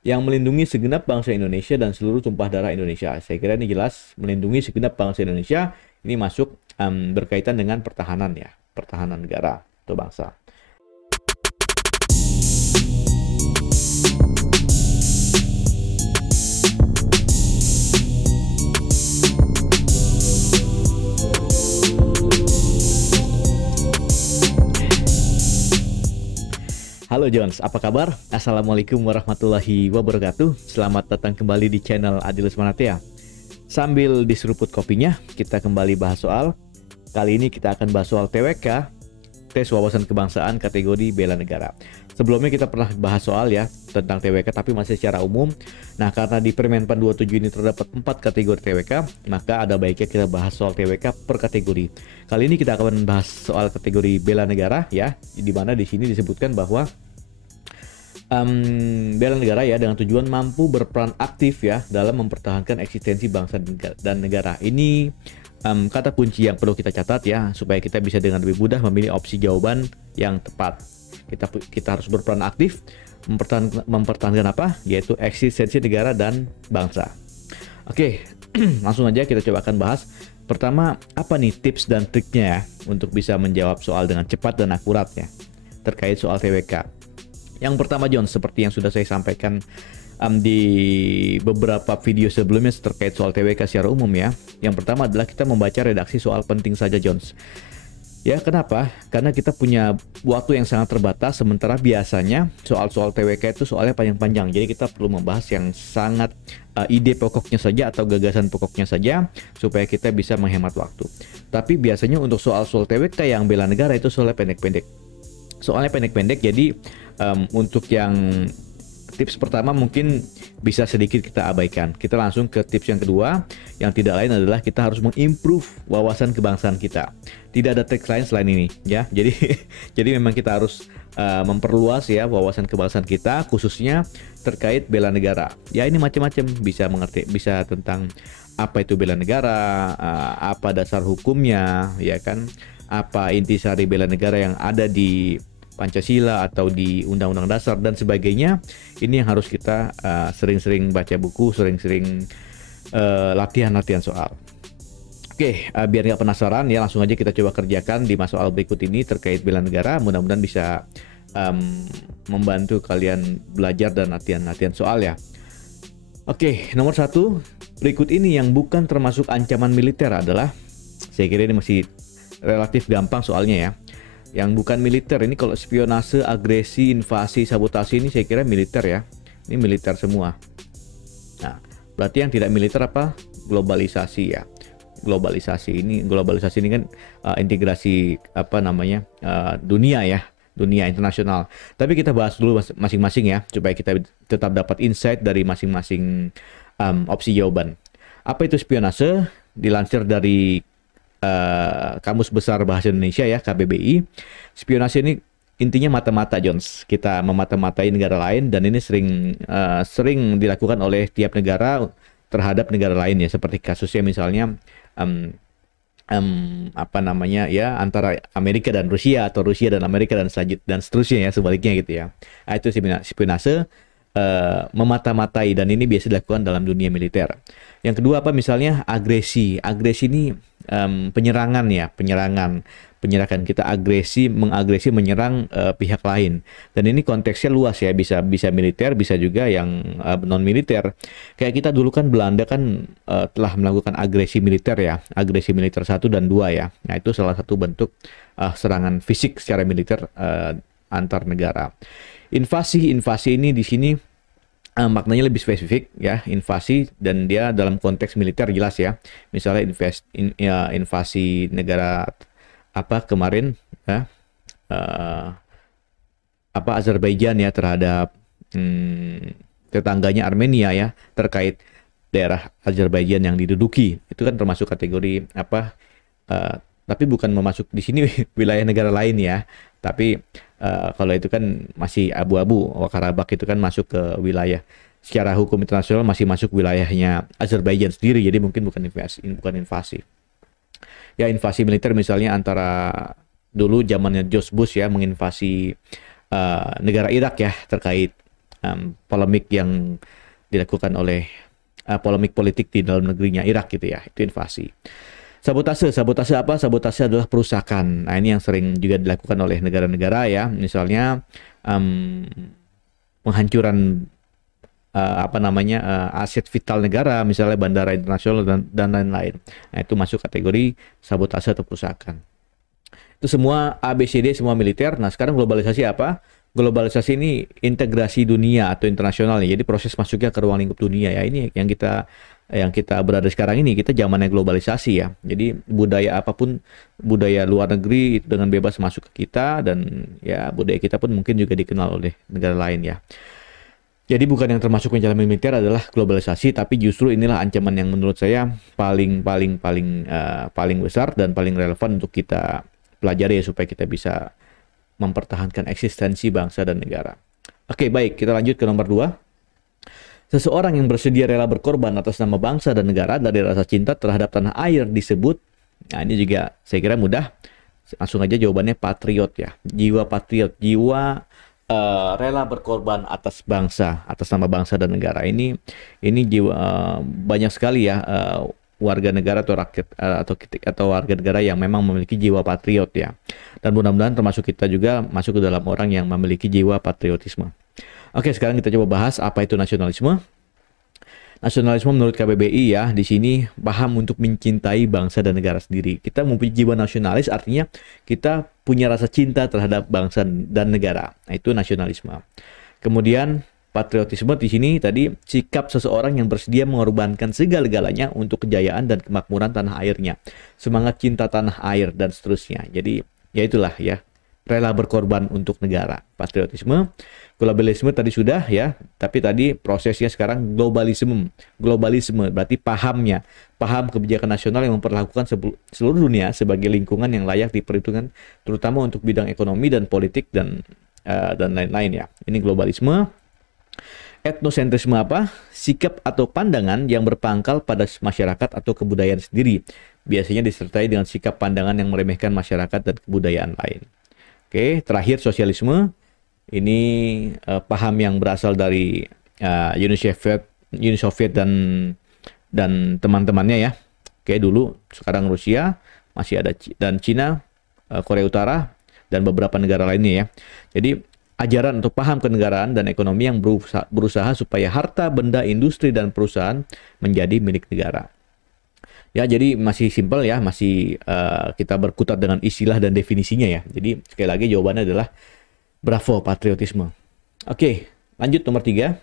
yang melindungi segenap bangsa Indonesia dan seluruh tumpah darah Indonesia. Saya kira ini jelas melindungi segenap bangsa Indonesia. Ini masuk berkaitan dengan pertahanan ya, pertahanan negara atau bangsa. Halo Jones, apa kabar? Assalamualaikum warahmatullahi wabarakatuh. Selamat datang kembali di channel Adilus Manatea. Sambil diseruput kopinya, kita kembali bahas soal. Kali ini kita akan bahas soal TWK, tes wawasan kebangsaan kategori bela negara. Sebelumnya kita pernah bahas soal ya tentang TWK tapi masih secara umum. Nah, karena di Permenpan 27 ini terdapat 4 kategori TWK, maka ada baiknya kita bahas soal TWK per kategori. Kali ini kita akan membahas soal kategori bela negara ya, di mana di sini disebutkan bahwa bela negara ya dengan tujuan mampu berperan aktif ya dalam mempertahankan eksistensi bangsa dan negara. Ini kata kunci yang perlu kita catat ya supaya kita bisa dengan lebih mudah memilih opsi jawaban yang tepat. Kita harus berperan aktif mempertahankan apa? Yaitu eksistensi negara dan bangsa. Oke, langsung aja kita coba akan bahas. Pertama, apa nih tips dan triknya ya untuk bisa menjawab soal dengan cepat dan akurat ya terkait soal TWK. Yang pertama John, seperti yang sudah saya sampaikan di beberapa video sebelumnya terkait soal TWK secara umum ya. Yang pertama adalah kita membaca redaksi soal penting saja Jones. Ya kenapa? Karena kita punya waktu yang sangat terbatas, sementara biasanya soal-soal TWK itu soalnya panjang-panjang. Jadi kita perlu membahas yang sangat ide pokoknya saja atau gagasan pokoknya saja supaya kita bisa menghemat waktu. Tapi biasanya untuk soal-soal TWK yang bela negara itu soalnya pendek-pendek. Soalnya pendek-pendek, jadi untuk yang tips pertama mungkin bisa sedikit kita abaikan. Kita langsung ke tips yang kedua, yang tidak lain adalah kita harus mengimprove wawasan kebangsaan kita. Tidak ada trik lain selain ini, ya. Jadi jadi memang kita harus memperluas ya wawasan kebangsaan kita, khususnya terkait bela negara. Ya ini macam-macam, bisa mengerti, bisa tentang apa itu bela negara, apa dasar hukumnya, ya kan? Apa intisari bela negara yang ada di Pancasila atau di Undang-Undang Dasar dan sebagainya. Ini yang harus kita sering-sering baca buku, sering-sering latihan-latihan soal. Oke, biar nggak penasaran ya langsung aja kita coba kerjakan 5 soal berikut ini terkait bela negara. Mudah-mudahan bisa membantu kalian belajar dan latihan-latihan soal ya. Oke, nomor 1 berikut ini yang bukan termasuk ancaman militer adalah, saya kira ini masih relatif gampang soalnya ya. Yang bukan militer ini kalau spionase, agresi, invasi, sabotase ini saya kira militer ya. Ini militer semua. Nah, berarti yang tidak militer apa? Globalisasi ya. Globalisasi ini kan integrasi apa namanya? Dunia ya, dunia internasional. Tapi kita bahas dulu masing-masing ya supaya kita tetap dapat insight dari masing-masing opsi jawaban. Apa itu spionase? Dilansir dari Kamus Besar Bahasa Indonesia ya, KBBI. Spionase ini intinya mata-mata Jones. Kita memata-matai negara lain dan ini sering dilakukan oleh tiap negara terhadap negara lain ya, seperti kasusnya misalnya apa namanya ya antara Amerika dan Rusia atau Rusia dan Amerika dan seterusnya ya, sebaliknya gitu ya. Nah, itu spionase, memata-matai, dan ini biasa dilakukan dalam dunia militer. Yang kedua apa misalnya agresi. Agresi ini penyerangan ya, penyerangan kita mengagresi menyerang pihak lain. Dan ini konteksnya luas ya, bisa militer, bisa juga yang non militer. Kayak kita dulu kan Belanda kan telah melakukan agresi militer ya, agresi militer 1 dan 2 ya. Nah, itu salah satu bentuk serangan fisik secara militer antar negara. Invasi ini di sini maknanya lebih spesifik ya, invasi, dan dia dalam konteks militer jelas ya. Misalnya invasi negara apa kemarin ya, apa Azerbaijan ya terhadap tetangganya Armenia ya, terkait daerah Azerbaijan yang diduduki. Itu kan termasuk kategori apa tapi bukan memasuk di sini wilayah negara lain ya. Tapi kalau itu kan masih abu-abu. Karabakh itu kan masuk ke wilayah, secara hukum internasional masih masuk wilayahnya Azerbaijan sendiri. Jadi mungkin bukan invasi. Ya invasi militer misalnya antara dulu zamannya George Bush ya menginvasi negara Irak ya terkait polemik yang dilakukan oleh polemik politik di dalam negerinya Irak gitu ya, itu invasi. Sabotase apa? Sabotase adalah perusakan. Nah, ini yang sering juga dilakukan oleh negara-negara ya, misalnya um, penghancuran aset vital negara, misalnya bandara internasional dan lain-lain. Nah, itu masuk kategori sabotase atau perusakan. Itu semua ABCD, semua militer. Nah, sekarang globalisasi apa? Globalisasi ini integrasi dunia atau internasional ya. Jadi proses masuknya ke ruang lingkup dunia ya. Ini yang kita berada sekarang ini, kita zamannya globalisasi ya. Jadi budaya apapun, budaya luar negeri itu dengan bebas masuk ke kita, dan ya budaya kita pun mungkin juga dikenal oleh negara lain ya. Jadi bukan yang termasuk pencapaian militer adalah globalisasi, tapi justru inilah ancaman yang menurut saya paling besar dan paling relevan untuk kita pelajari ya, supaya kita bisa mempertahankan eksistensi bangsa dan negara. Oke, baik, kita lanjut ke nomor 2. Seseorang yang bersedia rela berkorban atas nama bangsa dan negara dari rasa cinta terhadap tanah air disebut, nah ini juga saya kira mudah, langsung aja jawabannya patriot ya. Jiwa patriot, jiwa rela berkorban atas bangsa, atas nama bangsa dan negara. Ini jiwa banyak sekali ya warga negara atau rakyat atau warga negara yang memang memiliki jiwa patriot ya. Dan mudah-mudahan termasuk kita juga masuk ke dalam orang yang memiliki jiwa patriotisme. Oke, sekarang kita coba bahas apa itu nasionalisme. Nasionalisme menurut KBBI ya, di sini paham untuk mencintai bangsa dan negara sendiri. Kita mempunyai jiwa nasionalis, artinya kita punya rasa cinta terhadap bangsa dan negara. Nah, itu nasionalisme. Kemudian patriotisme di sini tadi sikap seseorang yang bersedia mengorbankan segala-galanya untuk kejayaan dan kemakmuran tanah airnya. Semangat cinta tanah air dan seterusnya. Jadi ya itulah ya, rela berkorban untuk negara. Patriotisme. Globalisme tadi sudah ya, tapi tadi prosesnya sekarang globalisme. Globalisme berarti paham kebijakan nasional yang memperlakukan seluruh dunia sebagai lingkungan yang layak diperhitungkan, terutama untuk bidang ekonomi dan politik dan lain-lain ya. Ini globalisme. Etnosentrisme apa? Sikap atau pandangan yang berpangkal pada masyarakat atau kebudayaan sendiri. Biasanya disertai dengan sikap pandangan yang meremehkan masyarakat dan kebudayaan lain. Oke, terakhir sosialisme. Ini paham yang berasal dari Uni Soviet dan teman-temannya ya. Oke, dulu, sekarang Rusia, masih ada dan Cina, Korea Utara, dan beberapa negara lainnya ya. Jadi ajaran untuk paham kenegaraan dan ekonomi yang berusaha supaya harta, benda, industri, dan perusahaan menjadi milik negara. Ya, jadi masih simpel ya, masih kita berkutat dengan istilah dan definisinya ya. Jadi sekali lagi jawabannya adalah bravo, patriotisme. Oke, lanjut nomor 3.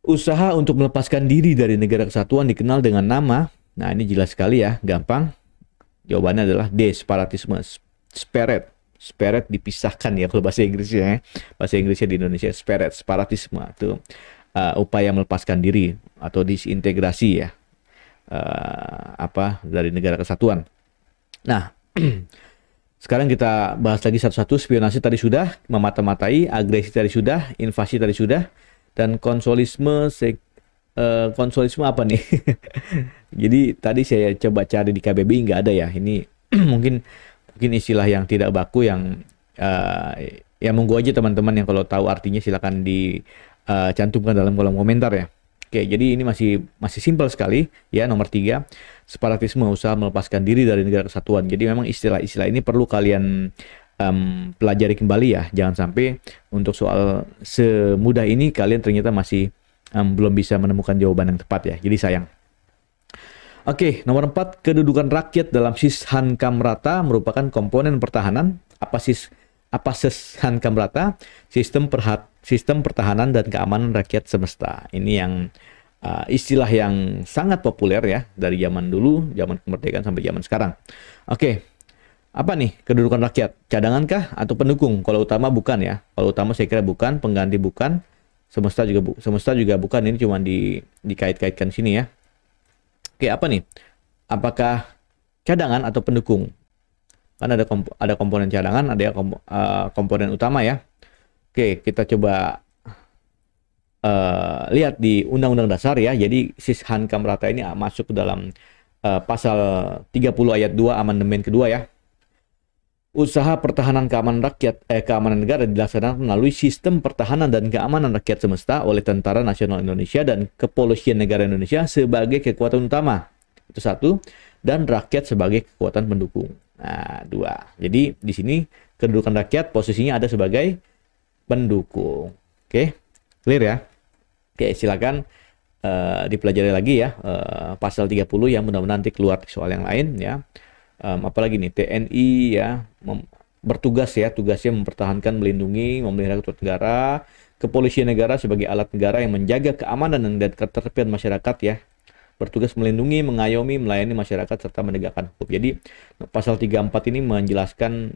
Usaha untuk melepaskan diri dari negara kesatuan dikenal dengan nama. Nah, ini jelas sekali ya, gampang. Jawabannya adalah D, separatisme. Sparet dipisahkan ya kalau bahasa Inggrisnya ya. Bahasa Inggrisnya di Indonesia separatisme itu upaya melepaskan diri atau disintegrasi ya. Dari negara kesatuan. Nah, sekarang kita bahas lagi satu-satu. Spionase tadi sudah, memata-matai, agresi tadi sudah, invasi tadi sudah, dan konsolisme apa nih? Jadi tadi saya coba cari di KBBI nggak ada ya. Ini mungkin istilah yang tidak baku yang ya monggo aja teman-teman yang kalau tahu artinya silakan dicantumkan dalam kolom komentar ya. Oke, jadi ini masih simpel sekali ya. Nomor 3, separatisme, usaha melepaskan diri dari negara kesatuan. Jadi memang istilah-istilah ini perlu kalian pelajari kembali ya. Jangan sampai untuk soal semudah ini kalian ternyata masih belum bisa menemukan jawaban yang tepat ya. Jadi sayang. Oke, nomor 4, kedudukan rakyat dalam Sishankamrata merupakan komponen pertahanan. Apa Sishankamrata? Sistem pertahanan dan keamanan rakyat semesta. Ini yang istilah yang sangat populer ya dari zaman dulu, zaman kemerdekaan sampai zaman sekarang. Oke, apa nih kedudukan rakyat? Cadangankah atau pendukung? Kalau utama bukan ya. Kalau utama saya kira bukan, pengganti bukan, semesta juga bukan. Ini cuma dikait-kaitkan sini ya. Oke, apa nih? Apakah cadangan atau pendukung? Kan ada komponen cadangan, ada komponen utama ya. Oke, kita coba lihat di Undang-Undang Dasar ya. Jadi Sishankamrata ini masuk ke dalam pasal 30 ayat 2 amandemen kedua ya. Usaha pertahanan keamanan negara dilaksanakan melalui sistem pertahanan dan keamanan rakyat semesta oleh Tentara Nasional Indonesia dan Kepolisian Negara Indonesia sebagai kekuatan utama. Itu satu, dan rakyat sebagai kekuatan pendukung. Nah, dua. Jadi di sini kedudukan rakyat posisinya ada sebagai pendukung. Oke, clear ya? Oke, silakan dipelajari lagi ya pasal 30 yang mudah-mudahan nanti keluar soal yang lain ya. Apalagi nih TNI ya bertugas ya, tugasnya mempertahankan, melindungi, memelihara kedaulatan negara, kepolisian negara sebagai alat negara yang menjaga keamanan dan ketertiban masyarakat ya, bertugas melindungi, mengayomi, melayani masyarakat serta menegakkan hukum. Jadi pasal 34 ini menjelaskan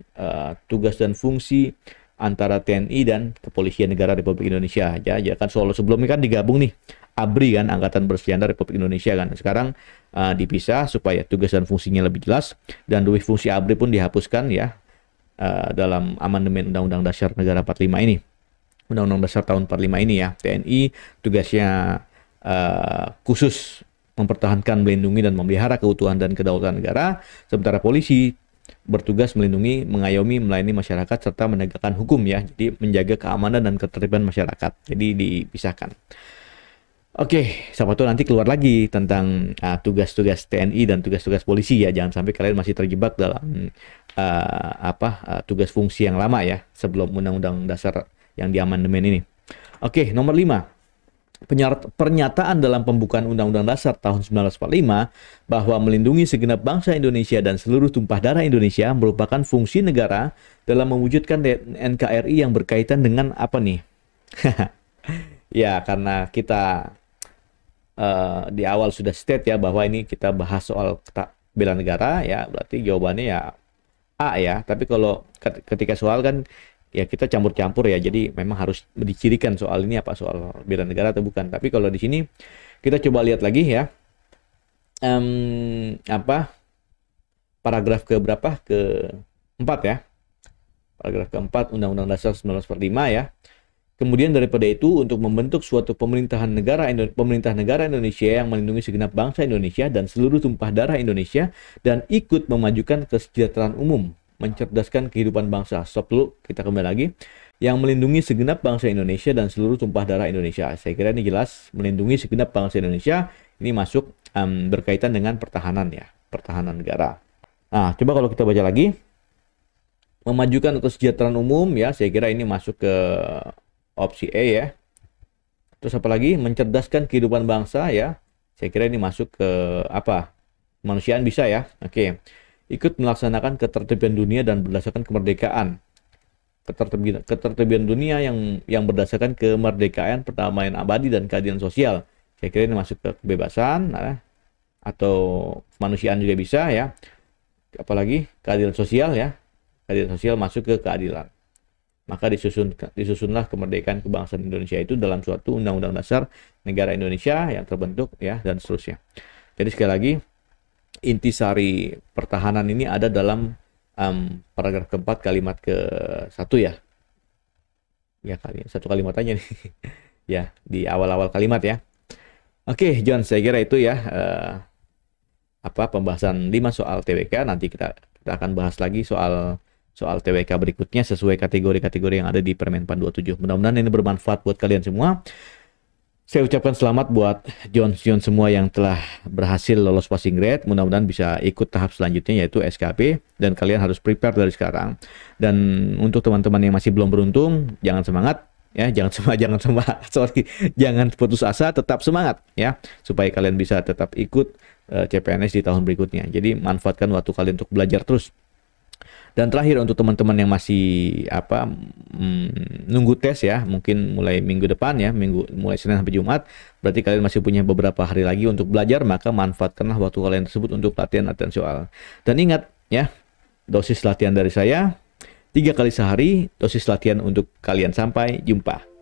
tugas dan fungsi antara TNI dan Kepolisian Negara Republik Indonesia ya. Ya kan soal sebelumnya kan digabung nih ABRI kan, Angkatan Bersenjata Republik Indonesia kan. Sekarang dipisah supaya tugas dan fungsinya lebih jelas, dan dua fungsi ABRI pun dihapuskan ya dalam amandemen Undang-Undang Dasar Negara 45 ini. Undang-Undang Dasar tahun 45 ini ya. TNI tugasnya khusus mempertahankan, melindungi dan memelihara keutuhan dan kedaulatan negara, sementara polisi bertugas melindungi, mengayomi, melayani masyarakat serta menegakkan hukum ya. Jadi menjaga keamanan dan ketertiban masyarakat. Jadi dipisahkan. Oke, siapa tahu nanti keluar lagi tentang tugas-tugas TNI dan tugas-tugas polisi ya. Jangan sampai kalian masih terjebak dalam tugas fungsi yang lama ya sebelum Undang-Undang Dasar yang diamandemen ini. Oke, nomor 5. Pernyataan dalam pembukaan Undang-Undang Dasar tahun 1945 bahwa melindungi segenap bangsa Indonesia dan seluruh tumpah darah Indonesia merupakan fungsi negara dalam mewujudkan NKRI yang berkaitan dengan apa nih? Ya, karena kita di awal sudah state ya bahwa ini kita bahas soal bela negara ya, berarti jawabannya ya A ya. Tapi kalau ketika soal kan ya kita campur-campur ya, jadi memang harus dicirikan soal ini apa soal bela negara atau bukan. Tapi kalau di sini kita coba lihat lagi ya, paragraf ke berapa? Keempat ya, paragraf keempat Undang-Undang Dasar 1945 ya. Kemudian daripada itu, untuk membentuk suatu pemerintah negara Indonesia yang melindungi segenap bangsa Indonesia dan seluruh tumpah darah Indonesia dan ikut memajukan kesejahteraan umum, mencerdaskan kehidupan bangsa. Stop dulu, kita kembali lagi. Yang melindungi segenap bangsa Indonesia dan seluruh tumpah darah Indonesia. Saya kira ini jelas, melindungi segenap bangsa Indonesia ini masuk berkaitan dengan pertahanan ya, pertahanan negara. Nah, coba kalau kita baca lagi, memajukan kesejahteraan umum ya, saya kira ini masuk ke opsi E ya. Terus apa lagi? Mencerdaskan kehidupan bangsa ya. Saya kira ini masuk ke apa? Kemanusiaan bisa ya. Oke. Ikut melaksanakan ketertiban dunia dan berdasarkan kemerdekaan. Ketertiban dunia yang berdasarkan kemerdekaan, perdamaian abadi dan keadilan sosial. Saya kira ini masuk ke kebebasan atau kemanusiaan juga bisa ya. Apalagi keadilan sosial ya. Keadilan sosial masuk ke keadilan. Maka disusunlah kemerdekaan kebangsaan Indonesia itu dalam suatu Undang-Undang Dasar Negara Indonesia yang terbentuk ya, dan seterusnya. Jadi sekali lagi, intisari pertahanan ini ada dalam paragraf keempat kalimat ke-1 ya. Ya, satu kalimat aja nih. Ya, di awal-awal kalimat ya. Oke, John, saya kira itu ya pembahasan 5 soal TWK. Nanti kita akan bahas lagi soal TWK berikutnya sesuai kategori-kategori yang ada di Permenpan 27. Mudah-mudahan ini bermanfaat buat kalian semua. Saya ucapkan selamat buat John semua yang telah berhasil lolos passing grade. Mudah-mudahan bisa ikut tahap selanjutnya yaitu SKP, dan kalian harus prepare dari sekarang. Dan untuk teman-teman yang masih belum beruntung, jangan semangat ya, jangan putus asa, tetap semangat ya, supaya kalian bisa tetap ikut CPNS di tahun berikutnya. Jadi manfaatkan waktu kalian untuk belajar terus. Dan terakhir untuk teman-teman yang masih nunggu tes ya, mungkin mulai minggu depan ya, mulai Senin sampai Jumat, berarti kalian masih punya beberapa hari lagi untuk belajar, maka manfaatkanlah waktu kalian tersebut untuk latihan soal. Dan ingat ya, dosis latihan dari saya 3 kali sehari, dosis latihan untuk kalian. Sampai jumpa.